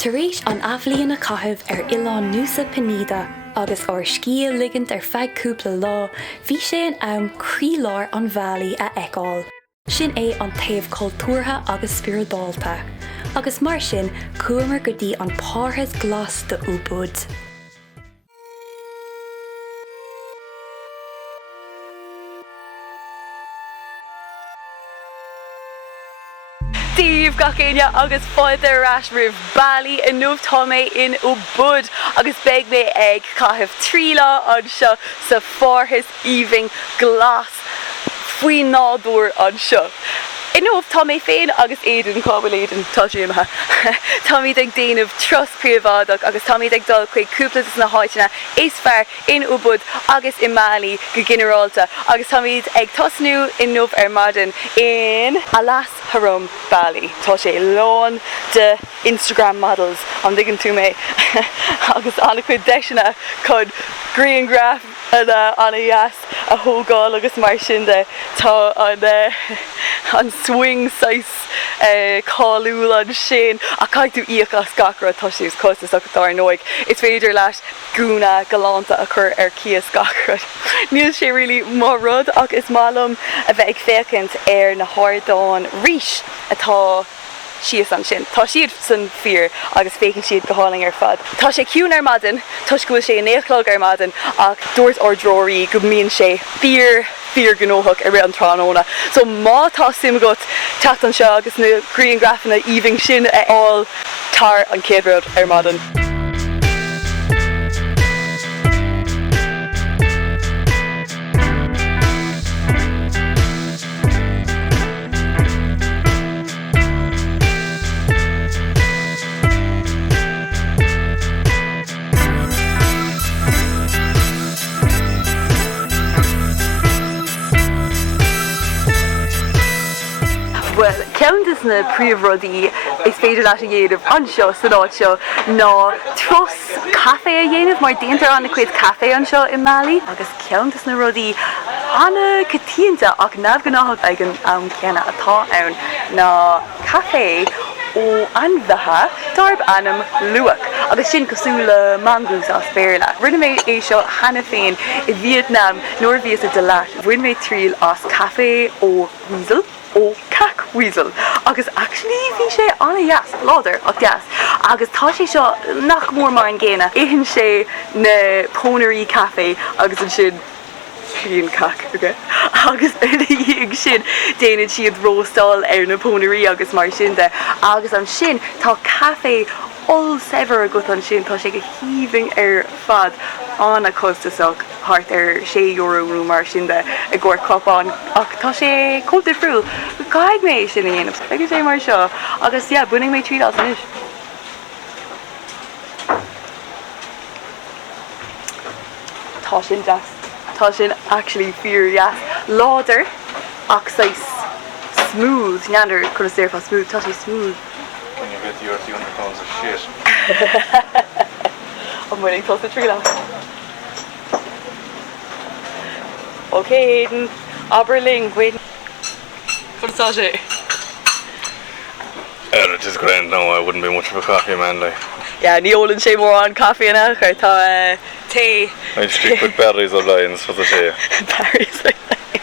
Tar éis an abhlaí na chaitheamh Oileán núsa Penída agus scíal ligint feadh cúpla lá, bhí sé an am críoláir an Bali a fheiceáil. Sin é an taobh cultúrtha agus spioradálta. Agus mar sin, cuamar go dtí an páirtheas glas de Ubud. Díomh gacéine agus fáilte ras rih Bali in nuamh táimé in Ubud agus beag mé ag chaitheamh tríla an seo sa fárthas íomhing glas faoi nádúr an seo. In nuamh táimé féin agus éidir cábal éidir teampaill. Táimid ag déanamh tros príomhádach agus táimid ag dul chuig cúpla na háiteanna is fearr in Ubud agus in Bali go ginearálta agus táimid ag tosnú in nuamh maidin in Alas Harum Bali. Tá sé lán de Instagram models an dtuigeann tú mé agus anna chuid deisina chun green graph anna yes a thógáil agus mar sin de tá an swing size cáúil an sin a caiith tú íoch as gacra tá siús costas a dar nóig. Is féidir leis gúna galanta a chur cias gacra. Níl sé rilí má rud ach is málam a bheith ag fécint na háirdáin ríis atá sias an sin. Tá siad san Fearr agus fécinn siad go háling fad. Tá sé ciún maidin, tuis go bhfuil sé néachlog maidin ach dúirt ordróí go mbíonn sé Fearr gnóthach ar an tránóna. So má tá sim got techt an seo agus na green graffanna íomhing sin all tar an céadród maidin. Well, ceantas na príomhrudaí is féidir leis a dhéanamh an seo san áit seo ná tros caifé a dhéanamh mar déantar anna chuid caifé an seo in Bali agus ceantas na rudaí anna catíanta ach nabh gnáthach ag an ceanna atá ann ná caifé ó anmhethe darb anam luach agus sin cosúla mangus as Fearr. Rinne mé é seo hena féin i Vietnam nuair bhí a de leat bhuiin mé tríal as caifé ó weasel ó weasel agus actually bhí sé anna yes láidir ach yes agus tá sé seo nach mór mar an ggéine éhann sé na pónarí caifé agus an sin bhíon cac okay? Agus dhéag sin déanann siad róstáil ar na pónarí agus mar sin de agus an sin tá caifé all sever a go an sin tá sé go híomhing ar fad anna costasach hart ar €6 mar sin de a ggur copán ach tá sé cóta friúil go caiig mé sin a dhéanamh agus sé mar seo agus buning mé tríd as inis. Tá sin deas. Tá sin actually Fearr yes láidir ach sais smooth neander chun a séirfá smooth tá sé smooth. When you get the earthy undertones of shit. I'm waiting till the tree now. Okay, Aiden. Aberling, wait. What's that? It is grand now. I wouldn't be much of a coffee man, like. Yeah, ní ólann sé mór an caifé in achar tá té. I'd stick with berries or lions for the day. Berries or lions.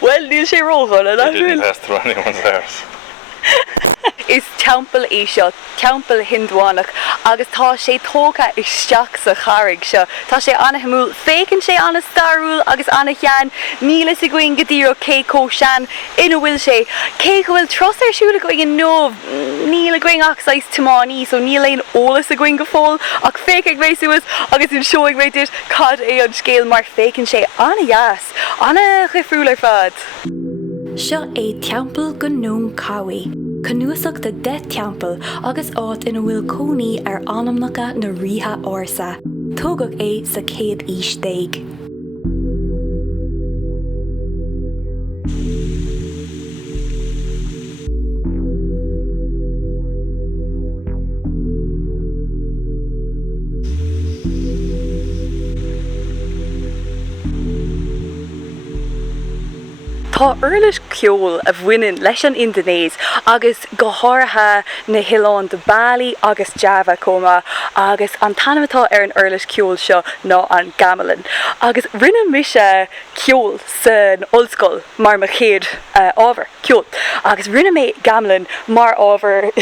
Well, níl sé rófáil a I didn't pass through anyone's house. Is teampaill é seo, teampaill hindúánach agus tá sé tóca isteach sa charraig seo. Tá sé anna hamúil, fécinn sé anna starúil agus anna chean, níla sa going godíro cé có sean ina bhfuil sé. Cé go bhfuil tros ar siúla going in nómh, níla going ach sais tumánaí, so níla on ólas a going go fóil ach féic ag rééisúas agus in seo ag réidir cad é an scéal mar fécinn sé anna yes, anna chifriúil ar fad. Seo é teampaill go nóm Cawi. Canuasach de teampaill agus áit ina bhfuil cónaí ar anamnacha na ríthe ársa. Tógach é sa 100 Tá uirlis ceol a bhaineann leis an Indonéis agus go háirithe na Hoileáin de Bali agus Java cóma agus an tanamatá ar an uirlis ceol seo ná an gamelan. Agus rinne mise ceol san ollscoil mar ma chéad ábhar ceol. Agus rinne mé gamelan mar ábhar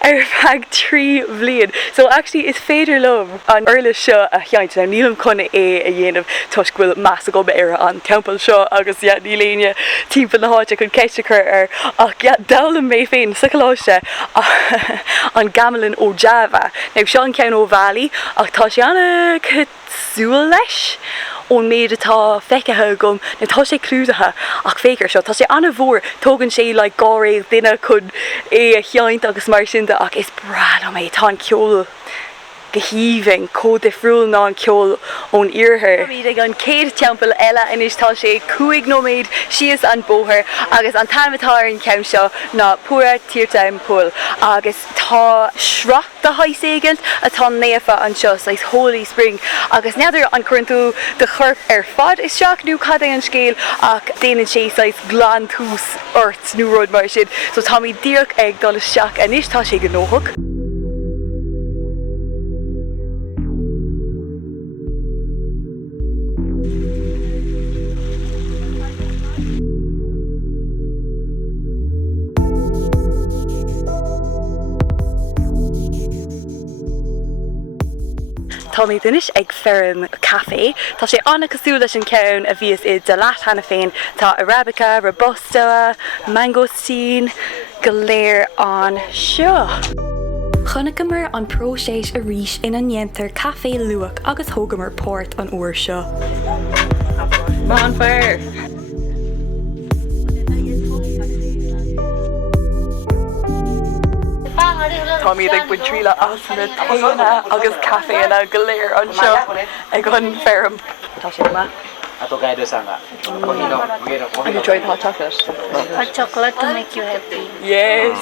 ar bheag 3 bbliain. So actually is féidir lom an uirlis seo a cheantar. Now nílam chuna é a dhéanamh tuis bhfuil measa go ar an teampaill seo agus ní léine timpeall na háite chun ceiste chur ar ach dalam mé féin sachaláiste an gamelan ó Java. Now seo an ceann ó Bali ach tá sé anna cosúil leis ón méid atá feicethe gom na tá sé clúdathe ach féicear seo tá sé anna bhór tógann sé le gá réal duine chun é a cheint agus mar sinnta ach is brad ó méid tá an ceol gehíhing có difriúil ná an ceol ón iarthar. Míad an céad teampaill eile inis tá sé 5 nóméid sios an bóthar agus an taimitá an ceann seo ná pura teampaill agus tá sreacht de haiségant atá néafa an seo leis Holy Spring agus neidir an chuintú de churp ar fad is seach nó cad é an scéal ach déanann sé leis glan tús ort nó rud mar sin so tá mí díoch ag dul seach inis tá sé gnóthach. Tá mí dunis ag fearr cafe. Tá sé anna cosúil leis an ceann a bhíos i de leat hena féin tá Arabica, Robusta, Mangosteen, go léir an seo. Chonacamar an próséis a ríis ina nnéantar café luach agus thógamar pórt an uair seo. Má an Fearr. Tá míad ag buid tríla asna taonna agus café ina go léir an seo ag an fearm. Tá sé ma. Have you tried hot chocolate? Hot chocolate to make you happy. Yes.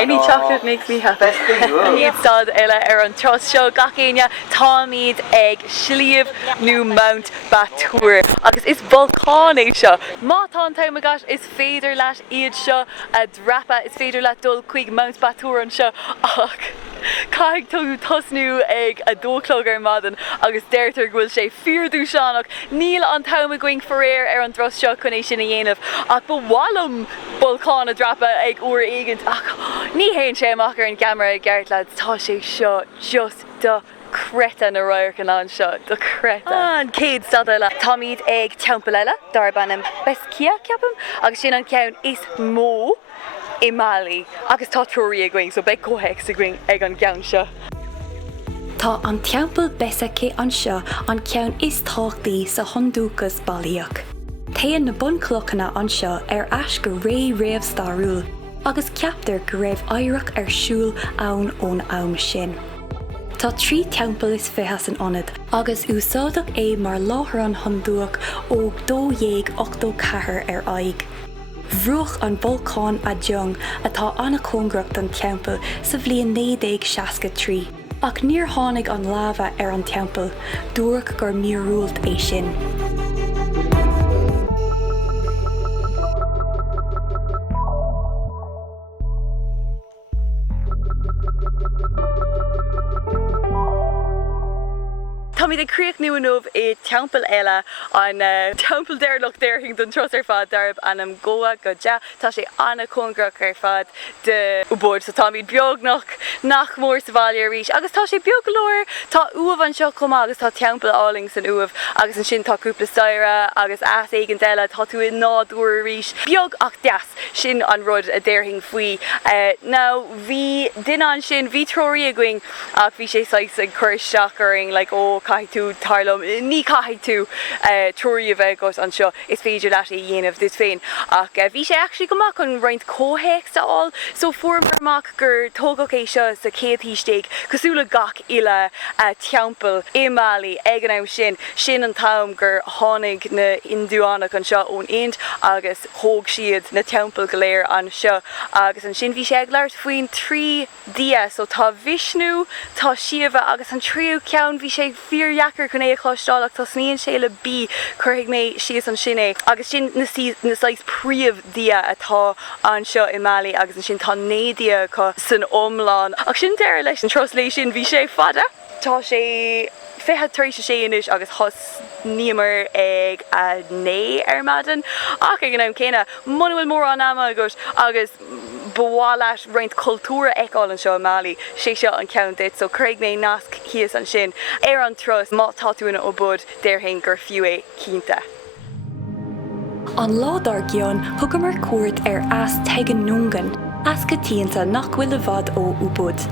Any chocolate makes me happy. Níd stad eile ar an tros seo gacéine tá míad ag slíomh nó Mount Batur. Agus is volcán é seo. Má tá an taim agat is féidir leat iad seo a drapa is féidir leat dul chuig Mount Batur an seo ach Caig tú tosnú ag a dóclógar madan agus déirtar ghfuil sé fearrú seánach níl an taima going Fearr ar an dros seo chun é sin a dhéanamh ach ba bhlam volcán a drapa ag uair éigent ach ní héann sé amach ar an camera gceart lead tá sé seo just do creta na roiir an seo do creta. An céad stadaile tá míad ag teampaill eile darbanam bescia ceapam agus sin an ceann is mó i Bali agus tá túirí a going so be cóheic a going ag an ceann seo. Tá an teampaill besace an seo an ceann is táchtaí sa hondúchas Baliach. Téann na bunclochanna an seo ar ais go réamh starúil agus ceaptar go raibh áireamh ar siúl ann ón am sin. Tá 3 teampaill is feithas an ionad agus úsáideach é mar láthair an hondúach ó 284 ar aig. Bhruach an volcán a Jung atá anna cóngracht an teampaill sa bhliain 1963 ach níor tháinig an lava ar an teampaill dúradh gur míorúilt é sin. Tá míad agcríoch nu anmh i teampaill eile an teampaill déirlach déirthing don tros ar fad darb an am goa go de tá sé anna cóngrach ar fad de Ubud so tá míad beag nach mór sa bhaile ar ríis agus tá sé beag go leir tá uamh an seo chumá agus tá teampaill áling san uamh agus an sin tá cúpla saoire agus as éigean eile tá tú i nádúir ar ríis beag ach deas sin an rud a déirthing faoi. Now bhí duine an sin bhí troirí a going ach bhí sé sais ag chuir seacharing like ó caiith tú tarlum ní caiith tú troirí a bheith gos an seo is féidir leat i dhéanamh dis féin ach bhí sé actually go mac an roint cóhéic sáil so fuairmarach gur tógach é seo sa céad hísteig cosúla gach ile teampaill i Bali ag an am sin an tam gur tháinig na Indiánach an seo ón Ind agus thóg siad na teampaill go léir an seo agus an sin bhí sé ag leart faoin 3 dia so tá Vishnu tá Shiva agus an tríú ceann bhí sé Fearr jacker chun é chlástáach tá sníonn sé le bí chuirigh mé sios an sin é. Agus sin na sais príomh dia atá an seo i Bali agus an sin tá nédia chu san omláin. Ach sin deir leis an trosléis sin bhí sé fada. Tá sé fethe taréis sé inis agus thos níomar ag a né ar madan. Ach ag an céine manuel mór an ama agus bhálas roint cultúra eáil an seo Bali sé seo an ceantit so chuig mé nasc chias an sin ar an tros má táúna ó bud déirhain gur fiú é cínta. An ládar gion thugam mar cuairt ar as tegan nungan as go tíanta nach bhfuil a bhd ó Ubud.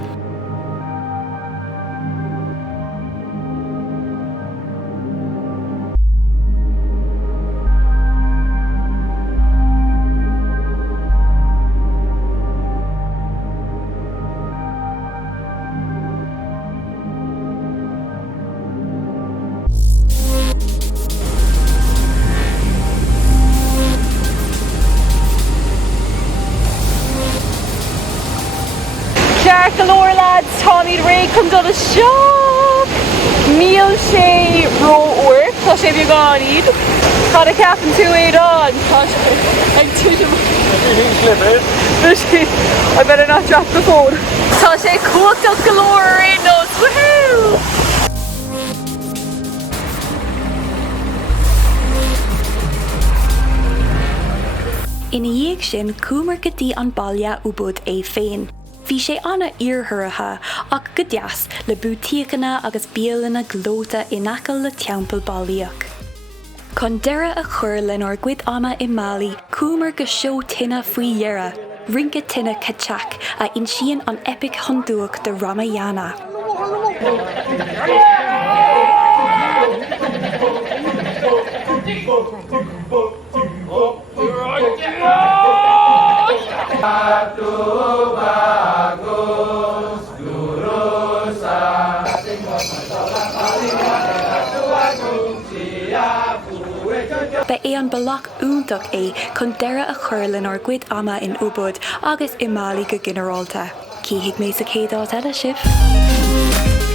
Galore lads, Tommy Ray come to the shop. Meal sé rower, tá sé bhí gáin iad. Tá a cap and 2 on. Tá sé ag tuism. I better not drop the phone. Tá sé cuachtal galore in nos. Woohoo! Ina dhéag sin cúmar go dtí an baile Ubud é féin. Bhí sé anna iarthuirithe ach go deas le bútíocanna agus bialanna glóta inacail le teampaill Baliach. Chun deire a chur lenar gcuid ama i Bali, cúmar go seo tine faoi dhearra, ringe tine cateach a insian an epic handúach de Ramayana. Ba é an balach úntaach é chun deire a chur lenar gcuid ama in Ubud agus i Bali go ginearálta. Cíigh mé sa céadá eile sibh.